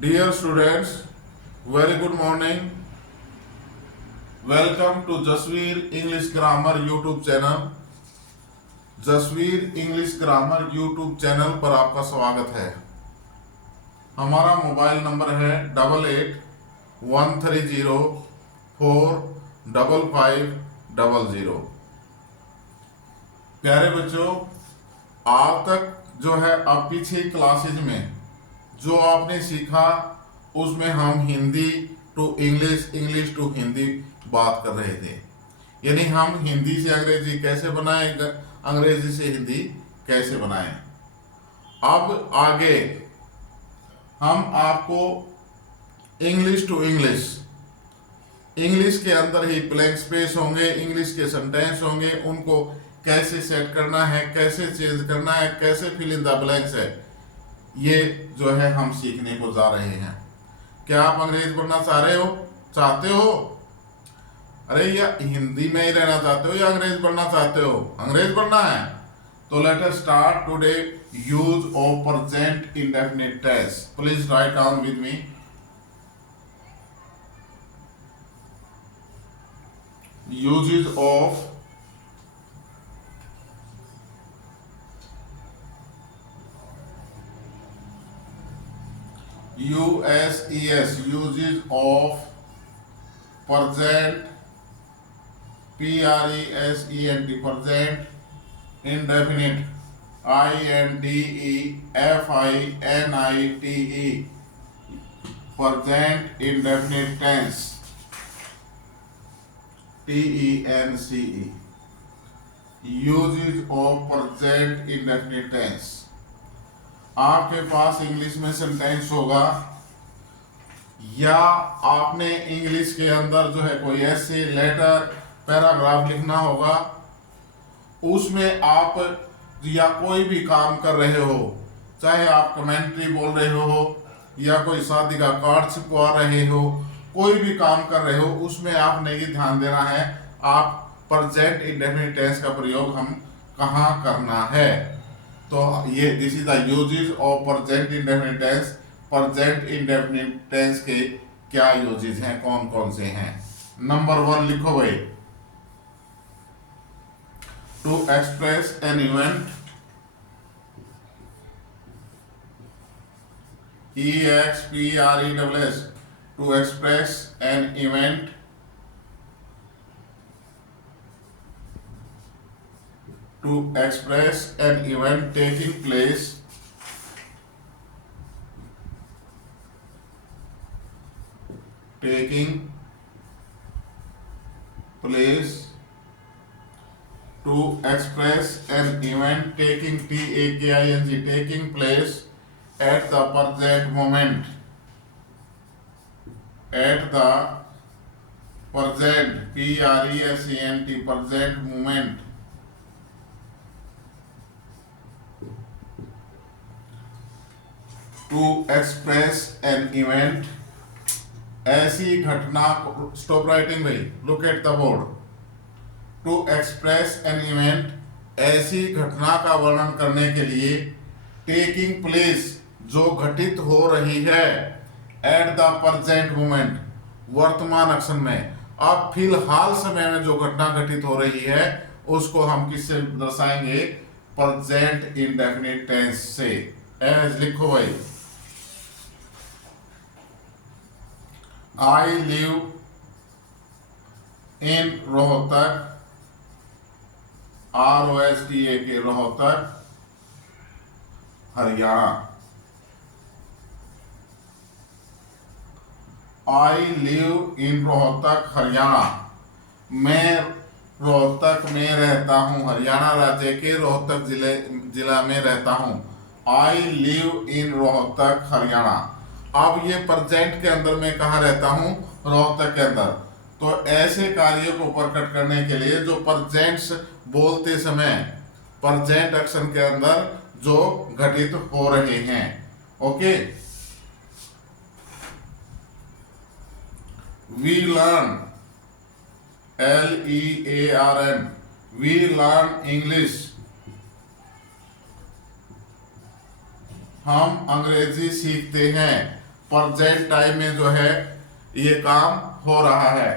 Dear students, very good morning. Welcome to Jasveer English Grammar YouTube channel. Jasvir English grammar YouTube channel पर आपका स्वागत है। हमारा mobile number है 8813045550। प्यारे बच्चों, आज तक जो है आप पीछे क्लासेज में जो आपने सीखा उसमें हम Hindi to English, English to Hindi बात कर रहे थे। यानी हम हिंदी से अंग्रेजी कैसे बनाएं, अंग्रेजी से हिंदी कैसे बनाएं। अब आगे हम आपको इंग्लिश टू इंग्लिश, इंग्लिश के अंदर ही ब्लैंक स्पेस होंगे, इंग्लिश के सेंटेंस होंगे, उनको कैसे सेट करना है, कैसे चेंज करना है, कैसे फिल इन द ब्लैंक्स है, ये जो है हम सीखने को जा रहे हैं। क्या आप अंग्रेज बनना चाहते हो? अरे या हिंदी में ही रहना चाहते हो या अंग्रेज बनना चाहते हो? अंग्रेज बनना है तो let us start today use of present indefinite tense. Please write down with me. Uses of USES, uses of present, PRESENT, present indefinite, INDEFINITE, present indefinite tense, TENCE, uses of present indefinite tense। आपके पास English में sentence होगा या आपने English के अंदर जो है कोई ऐसे लेटर, पैराग्राफ लिखना होगा, उसमें आप या कोई भी काम कर रहे हो, चाहे आप कमेंट्री बोल रहे हो या कोई शादी का कार्ड छिपवा रहे हो, कोई भी काम कर रहे हो, उसमें आपने ये ध्यान देना है आप प्रेजेंट इंडेफिनिट टेंस का प्रयोग हम कहाँ करना है। तो ये this is the uses of present indefinite tense. Present indefinite tense के क्या यूजेस हैं, कौन कौन से हैं? नंबर 1 लिखो भाई। To express an event, EXPRESS, to express an event, to express an event taking place to express an event taking taking place at the present moment, at the present present moment, to express an event, ऐसी घटना को, stop writing भाई, look at the board. To express an event, ऐसी घटना का वर्णन करने के लिए, टेकिंग प्लेस, जो घटित हो रही है, एट द प्रेजेंट मोमेंट, वर्तमान अक्षर में। अब फिलहाल समय में जो घटना घटित हो रही है उसको हम किससे दर्शाएंगे? प्रेजेंट इंडेफिनिट टेंस से। एज लिखो भाई। I live in Rohtak, ROHTAK, Rohtak, Haryana. I live in Rohtak, Haryana. मैं रोहतक में रहता हूँ, हरियाणा राज्य के रोहतक जिला में रहता हूँ। I live in Rohtak, Haryana. अब ये प्रेजेंट के अंदर मैं कहाँ रहता हूँ? रोहतक के अंदर। तो ऐसे कार्यों को प्रकट करने के लिए जो प्रेजेंट्स बोलते समय प्रेजेंट एक्शन के अंदर जो घटित हो रहे हैं। Okay, we learn, LEARN, we learn English, हम अंग्रेजी सीखते हैं। प्रेजेंट टाइम में जो है ये काम हो रहा है।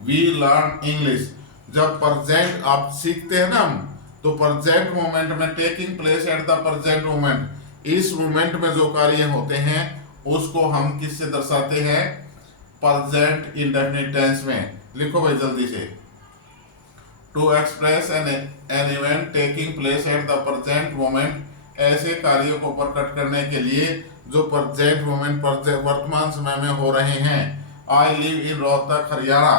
वी लर्न इंग्लिश, जब प्रेजेंट आप सीखते हैं ना हम, तो प्रेजेंट मोमेंट में, taking place at the present moment, इस मोमेंट में जो कार्य होते हैं उसको हम किससे दर्शाते हैं? प्रेजेंट इंडेफिनिट टेंस में। लिखो भाई जल्दी से। To express an event taking place at the present moment, ऐसे कार्यों को प्रकट करने के लिए जो प्रेजेंट मोमेंट, वर्तमान समय में हो रहे हैं। I live in Rohtak Haryana,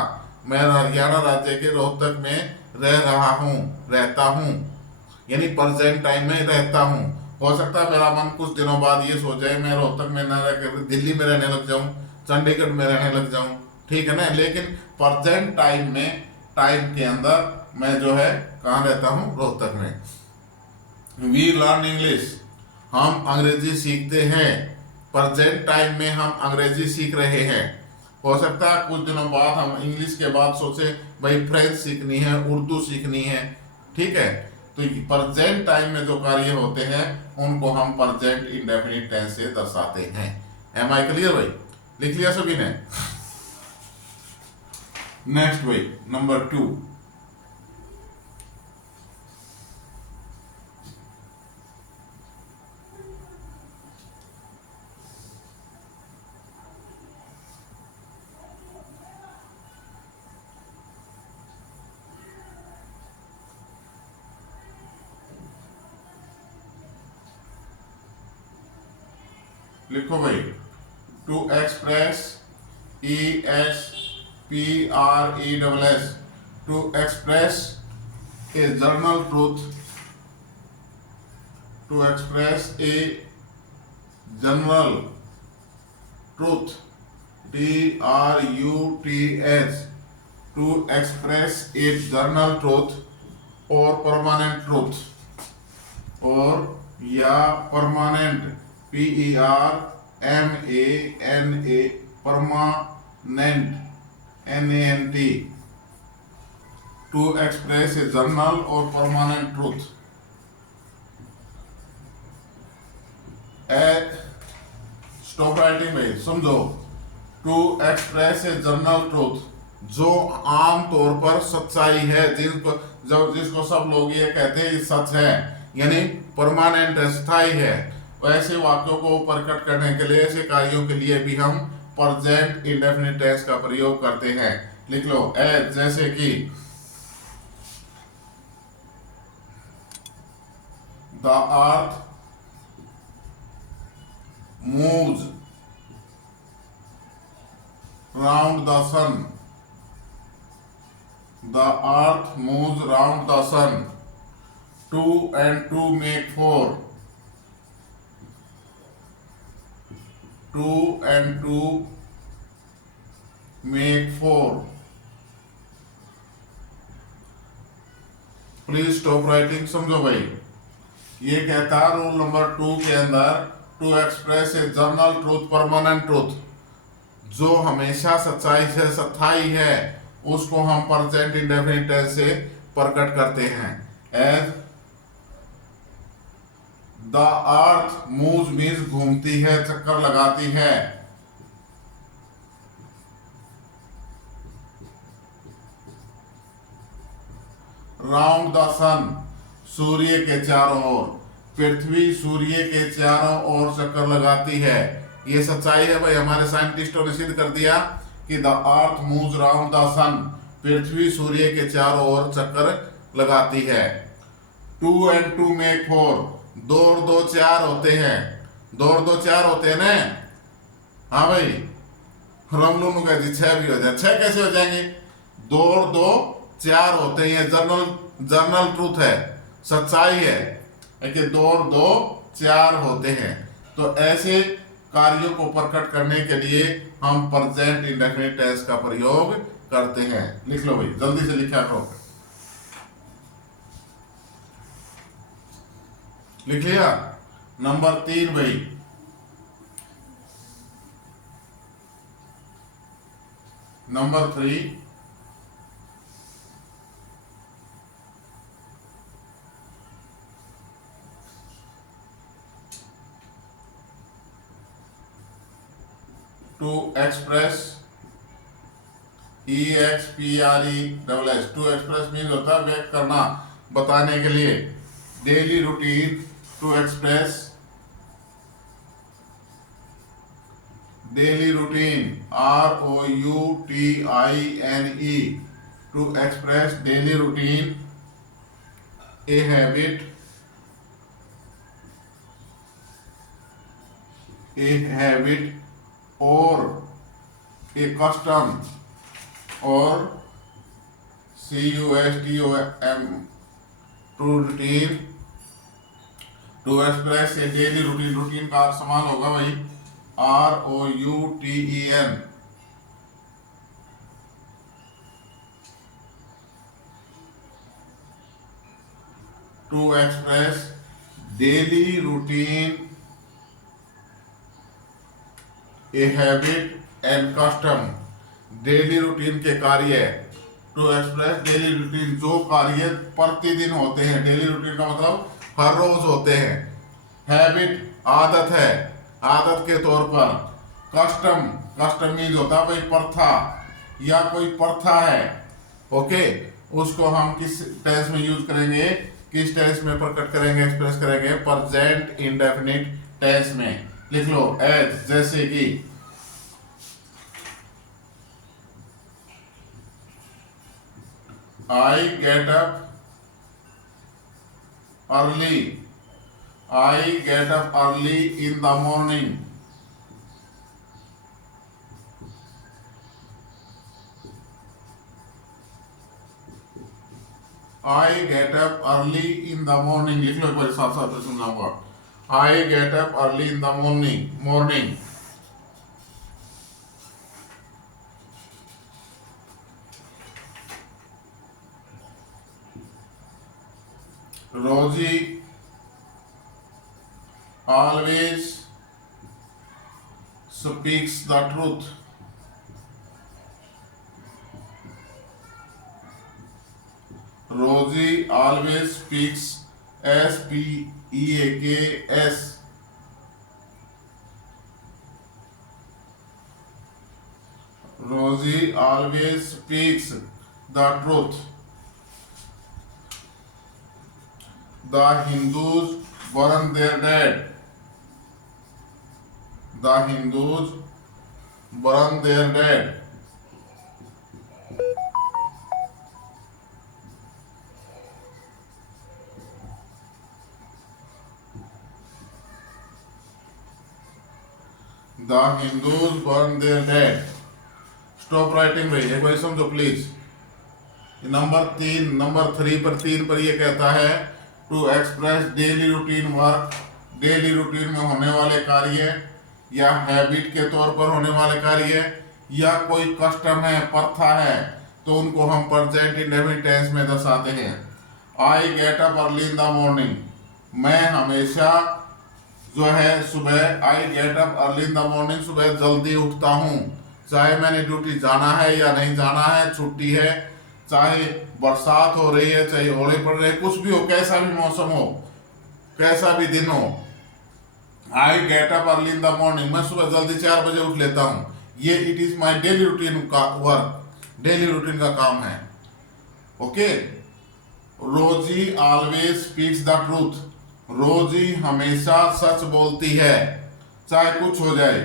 मैं हरियाणा राज्य के रोहतक में रह रहा हूँ, रहता हूँ, यानी प्रेजेंट टाइम में रहता हूँ। हो सकता है मेरा मन कुछ दिनों बाद ये सोचे मैं रोहतक में न रहकर दिल्ली में रहने लग जाऊँ, चंडीगढ़ में रहने लग जाऊँ, ठीक है ना। लेकिन प्रेजेंट टाइम में, टाइम के अंदर मैं जो है कहाँ रहता हूँ? रोहतक में। वी लर्न इंग्लिश, हम अंग्रेजी सीखते हैं। प्रेजेंट टाइम में हम अंग्रेजी सीख रहे हैं। हो सकता है कुछ दिनों बाद हम इंग्लिश के बाद सोचे भाई फ्रेंच सीखनी है, उर्दू सीखनी है, ठीक है। तो प्रेजेंट टाइम में जो कार्य होते हैं उनको हम प्रेजेंट इंडेफिनिट टेंस से दर्शाते हैं। एम आई क्लियर भाई? लिख लिया सभी ने? नेक्स्ट भाई नंबर 2। लिखो भाई, to express, EXPRESS, to express a general truth, to express a general truth, TRUTH, to express a general truth और परमानेंट ट्रूथ, और या permanent, PERMANA, permanent, NANT, to express a general और permanent truth. Stop writing भाई, समझो। To express a general truth, जो आम तौर पर सच्चाई है, जिसको सब लोग ये कहते हैं ये सच है, यानी परमानेंट है, स्थायी है, ऐसे वाक्यों को प्रकट करने के लिए, ऐसे कार्यों के लिए भी हम प्रेजेंट इंडेफिनिट टेंस का प्रयोग करते हैं। लिख लो, एज, जैसे कि the earth moves round the sun, the earth moves round the sun, 2 and 2 make 4, 2 and 2 make 4। Please stop writing, समझो भाई। ये कहता है रूल नंबर 2 के अंदर, to express a general truth, permanent truth, जो हमेशा सच्चाई से स्थायी है, उसको हम प्रेजेंट इंडेफिनिट टेंस से प्रकट करते हैं। As the earth moves means घूमती है, चक्कर लगाती है। राउंड द सन, सूर्य के चारों ओर, पृथ्वी सूर्य के चारों ओर चक्कर लगाती है। ये सच्चाई है भाई, हमारे साइंटिस्टों ने सिद्ध कर दिया कि the earth moves round the sun, पृथ्वी सूर्य के चारों ओर चक्कर लगाती है। 2 and 2 make 4, 2 और 2 4 होते हैं, 2 और 2 4 होते हैं ना। हाँ भाई, रमलू का जी 6 भी हो जाए, 6 कैसे हो जाएंगे? 2 और 2 4 होते हैं, जर्नल ट्रूथ है, सच्चाई है कि 2 और 2 4 होते हैं। तो ऐसे कार्यों को प्रकट करने के लिए हम प्रेजेंट इंडेफिनिट टेंस का प्रयोग करते हैं। लिख लो भाई, जल्दी से लिखा करो। लिख लिया? नंबर 3 भाई, number 3, to express, EXPRESS, to express means होता है व्यक्त करना, बताने के लिए। Daily routine to express, daily routine ROUTINE, to express daily routine, a habit, और ए कस्टम, और CUSTOM, to routine, to express a daily routine, routine का समान होगा वही ROUTEN, to express daily routine, a habit and custom, daily routine के कार्य, to express daily routine, जो कार्य प्रतिदिन होते हैं, डेली रूटीन का मतलब हर रोज होते हैं। हैबिट आदत है, आदत के तौर पर। कस्टम, कस्टम मीन्स होता है भाई प्रथा, या कोई प्रथा है, ओके, उसको हम किस टेंस में यूज करेंगे, किस टेंस में प्रकट करेंगे, एक्सप्रेस करेंगे, प्रेजेंट इंडेफिनिट टेंस में। लिख लो एज, जैसे कि I get up early, I get up early in the morning, I get up early in the morning. लिख लो एक बार साथ साथ समझाऊंगा। I get up early in the morning. Rosie always speaks the truth. Rosie always speaks, SPEAKS, Rosie always speaks the truth. The Hindus burn their dead. The Hindus burn their dead. The Hindus burn their dead. Stop writing भाई, एक बार समझो please. Number 3 पर 3 पर ये कहता है to express daily routine work, daily routine में होने वाले कार्य या हैबिट के तौर पर होने वाले कार्य, या कोई कस्टम है, प्रथा है, तो उनको हम प्रेजेंट इंडेफिनिट टेंस में दर्शाते हैं। I get up early in the morning, मैं हमेशा जो है सुबह, I get up early in the morning, सुबह जल्दी उठता हूँ, चाहे मैंने ड्यूटी जाना है या नहीं जाना है, छुट्टी है, चाहे बरसात हो रही है, चाहे ओले पड़ रहे, कुछ भी हो, कैसा भी मौसम हो, कैसा भी दिन हो, I get up early in the morning, मैं सुबह जल्दी 4 बजे उठ लेता हूँ। ये it is my daily routine का वर्क, डेली रूटीन का काम है। ओके। रोजी ऑलवेज स्पीक्स द ट्रूथ, रोजी हमेशा सच बोलती है, चाहे कुछ हो जाए,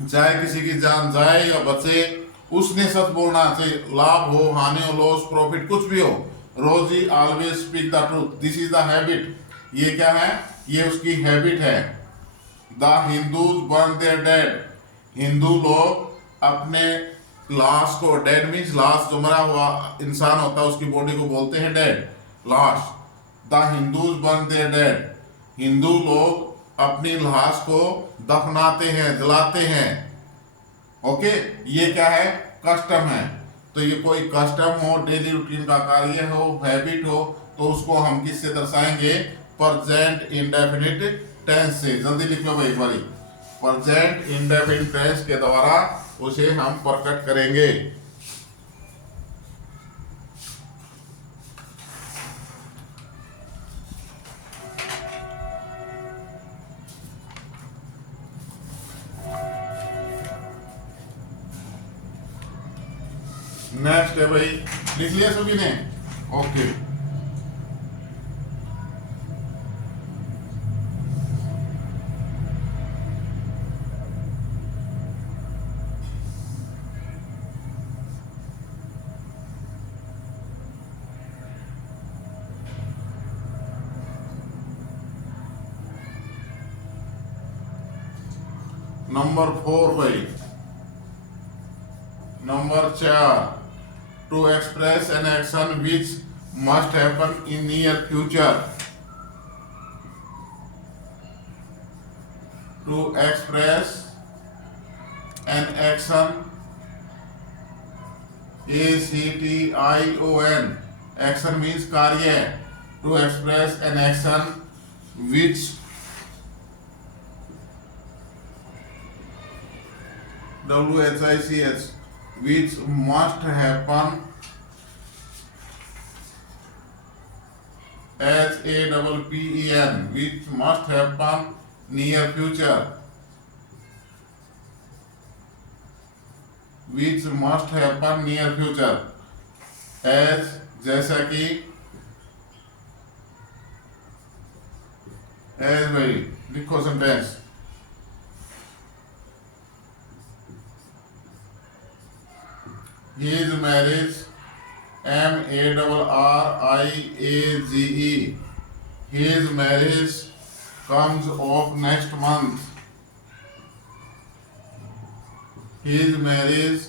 चाहे किसी की जान जाए या बचे, उसने सच बोलना, चाहे लाभ हो, हानि हो, लॉस, प्रॉफिट, कुछ भी हो। Rosie always speak the truth, this is the habit, ये क्या है, ये उसकी हैबिट है। The Hindus burn their dead, Hindu लोग अपने लाश को, डेड मीन्स लाश, जो मरा हुआ इंसान होता है उसकी बॉडी को बोलते हैं डेड, लाश। The Hindus burn their dead, Hindu लोग अपनी लाश को दफनाते हैं, जलाते हैं। ओके, ये क्या है, कस्टम है। तो ये कोई कस्टम हो, डेली रूटीन का कार्य हो, हैबिट हो, तो उसको हम किससे दर्शाएंगे, प्रेजेंट इंडेफिनिट टेंस से। जल्दी लिख लो भाई एक बारी, प्रेजेंट इंडेफिनिट टेंस के द्वारा उसे हम प्रकट करेंगे। नेक्स्ट है भाई, लिख लिया सभी ने? ओके। नंबर 4 भाई, number 4, to express an action which must happen in near future. To express an action, ACTION, action means कार्य। To express an action which WHICH, which must happen, HAPPEN, which must happen near future, which must happen near future, as जैसा कि, as भाई लिखो sentence. His marriage, MARRIAGE, his marriage comes off next month. His marriage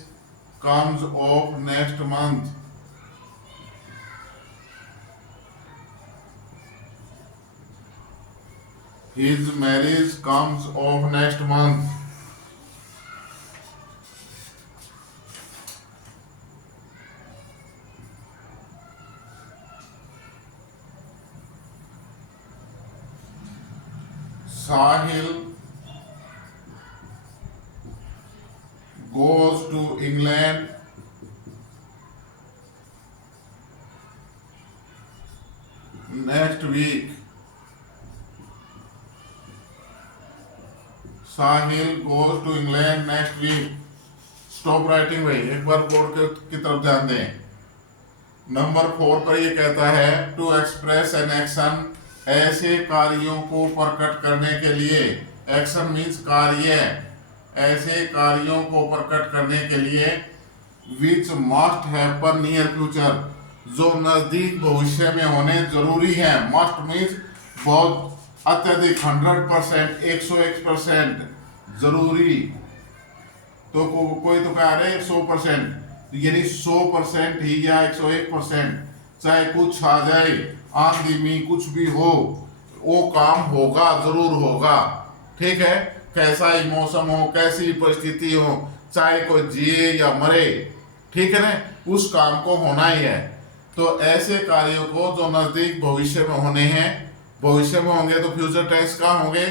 comes off next month. His marriage comes off next month. Sahil goes to England next week. Sahil goes to England next week. Stop writing भाई, एक बार board की तरफ ध्यान दें। Number 4 पर ये कहता है टू एक्सप्रेस एन एक्शन, ऐसे कार्यों को प्रकट करने के लिए, एक्शन मीन्स कार्य, ऐसे कार्यों को प्रकट करने के लिए, विच मस्ट हैपन नियर फ्यूचर, जो नजदीक भविष्य में होने जरूरी है। मस्ट मीन्स बहुत अत्यधिक, 100%, 101% जरूरी। तो कोई तो कह रहे 100%, यानी 100% ही या 101%, चाहे कुछ आ जाए, आंधी में कुछ भी हो, वो काम होगा, जरूर होगा। ठीक है, कैसा ही मौसम हो, कैसी परिस्थिति हो, चाहे कोई जिए या मरे, ठीक है ना, उस काम को होना ही है। तो ऐसे कार्यों को जो नजदीक भविष्य में होने हैं, भविष्य में होंगे तो फ्यूचर टेंस का होंगे,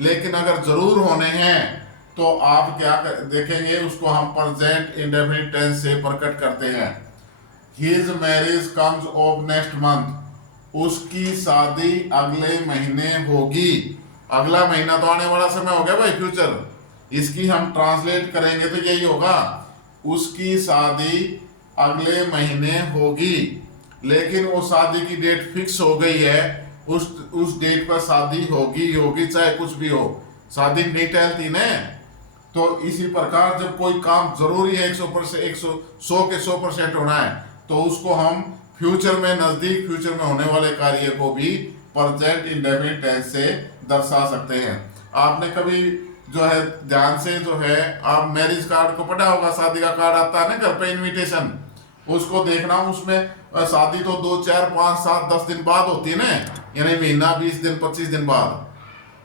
लेकिन अगर जरूर होने हैं तो आप क्या देखेंगे, उसको हम प्रेजेंट इंडेफिनिट टेंस से प्रकट करते हैं। His marriage comes off next month, उसकी शादी अगले महीने होगी। अगला महीना तो आने वाला समय हो गया भाई, फ्यूचर। इसकी हम ट्रांसलेट करेंगे तो यही होगा, उसकी शादी अगले महीने होगी। लेकिन वो शादी की डेट फिक्स हो गई है, उस डेट पर शादी होगी, चाहे कुछ भी हो, शादी नहीं टहलती ना। तो इसी प्रकार जब कोई काम जरूरी है 100% 100 के 100% होना है, तो उसको हम फ्यूचर में, नजदीक फ्यूचर में होने वाले कार्य को भी प्रेजेंट इंडेफिनिट टेंस से दर्शा सकते हैं। आपने कभी जो है ध्यान से जो है आप मैरिज कार्ड को पढ़ा होगा, शादी का कार्ड आता है ना घर पे, इनविटेशन, उसको देखना, उसमें शादी तो 2, 4, 5, 7, 10 दिन बाद होती है ना, यानी महीना, 20 दिन, 25 दिन बाद।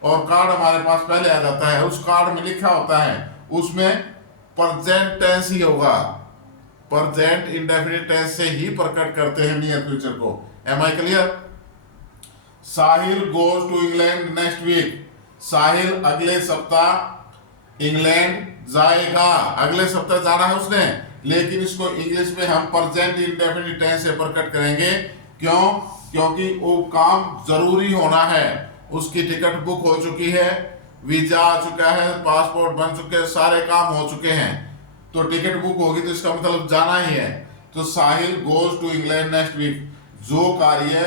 और कार्ड हमारे पास पहले आ जाता है, उस कार्ड में लिखा होता है, उसमें प्रेजेंट टेंस ही होगा, प्रेजेंट इंडेफिनिट टेंस से ही प्रकट करते हैं नियर फ्यूचर को। Am I clear? Sahil goes to England next week, Sahil अगले सप्ताह इंग्लैंड जाएगा, अगले सप्ताह जाना है उसने, लेकिन इसको इंग्लिश में हम प्रेजेंट इंडेफिनिट टेंस से प्रकट करेंगे। क्यों? क्योंकि वो काम जरूरी होना है, उसकी टिकट बुक हो चुकी है, वीजा आ चुका है, पासपोर्ट बन चुके हैं, सारे काम हो चुके हैं, तो टिकट बुक होगी तो इसका मतलब जाना ही है। तो Sahil goes to England next week. जो कार्य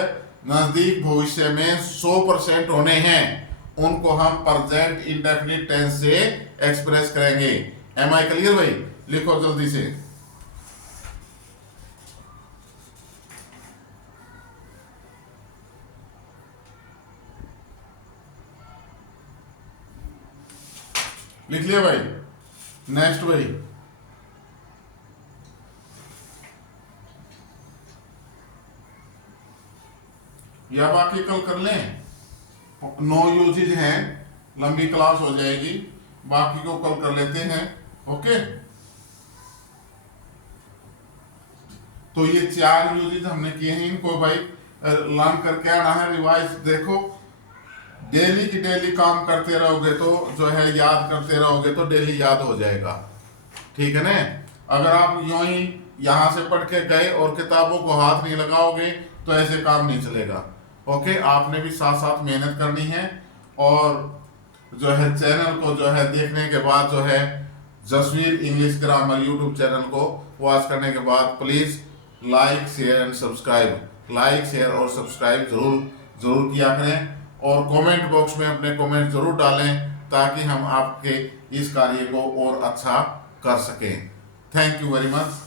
नजदीक भविष्य में 100% होने हैं उनको हम प्रेजेंट इंडेफिनिट टेंस से एक्सप्रेस करेंगे। एम आई क्लियर भाई? लिखो जल्दी से। लिख लिया भाई? नेक्स्ट भाई, या बाकी कल कर लें? 9 यूजेज हैं, लंबी क्लास हो जाएगी, बाकी को कल कर लेते हैं। ओके, तो ये 4 यूजेज हमने किए हैं, इनको भाई लर्न करके आना है, रिवाइज। देखो डेली की डेली काम करते रहोगे तो जो है याद करते रहोगे तो डेली याद हो जाएगा, ठीक है ना? अगर आप यूं ही यहाँ से पढ़ के गए और किताबों को हाथ नहीं लगाओगे तो ऐसे काम नहीं चलेगा। ओके, आपने भी साथ साथ मेहनत करनी है और जो है चैनल को जो है देखने के बाद जो है Jasvir English grammar YouTube channel को वॉच करने के बाद please like share and subscribe, like share और सब्सक्राइब जरूर किया करें और कमेंट बॉक्स में अपने कमेंट जरूर डालें ताकि हम आपके इस कार्य को और अच्छा कर सकें। Thank you very much.